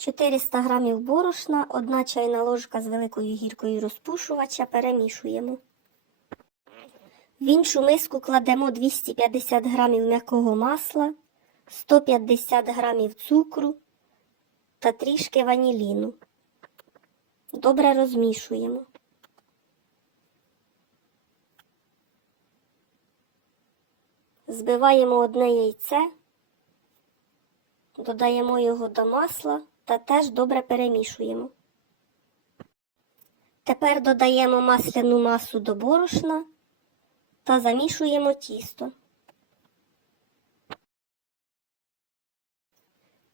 400 г борошна, 1 чайна ложка з великою гіркою розпушувача перемішуємо. В іншу миску кладемо 250 г м'якого масла, 150 г цукру та трішки ваніліну. Добре розмішуємо. Збиваємо одне яйце, додаємо його до масла та теж добре перемішуємо. Тепер додаємо масляну масу до борошна та замішуємо тісто.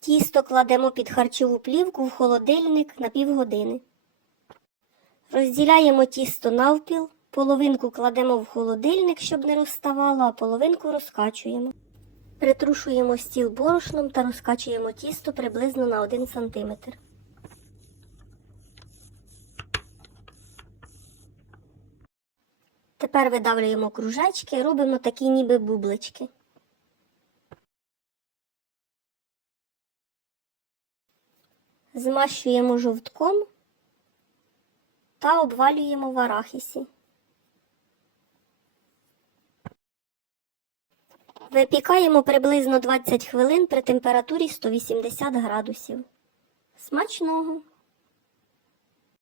Тісто кладемо під харчову плівку в холодильник на півгодини. Розділяємо тісто навпіл, половинку кладемо в холодильник, щоб не розставало, а половинку розкачуємо. Притрушуємо стіл борошном та розкачуємо тісто приблизно на 1 см. Тепер видавлюємо кружечки, робимо такі ніби бублички. Змащуємо жовтком та обвалюємо в арахісі. Випікаємо приблизно 20 хвилин при температурі 180 градусів. Смачного!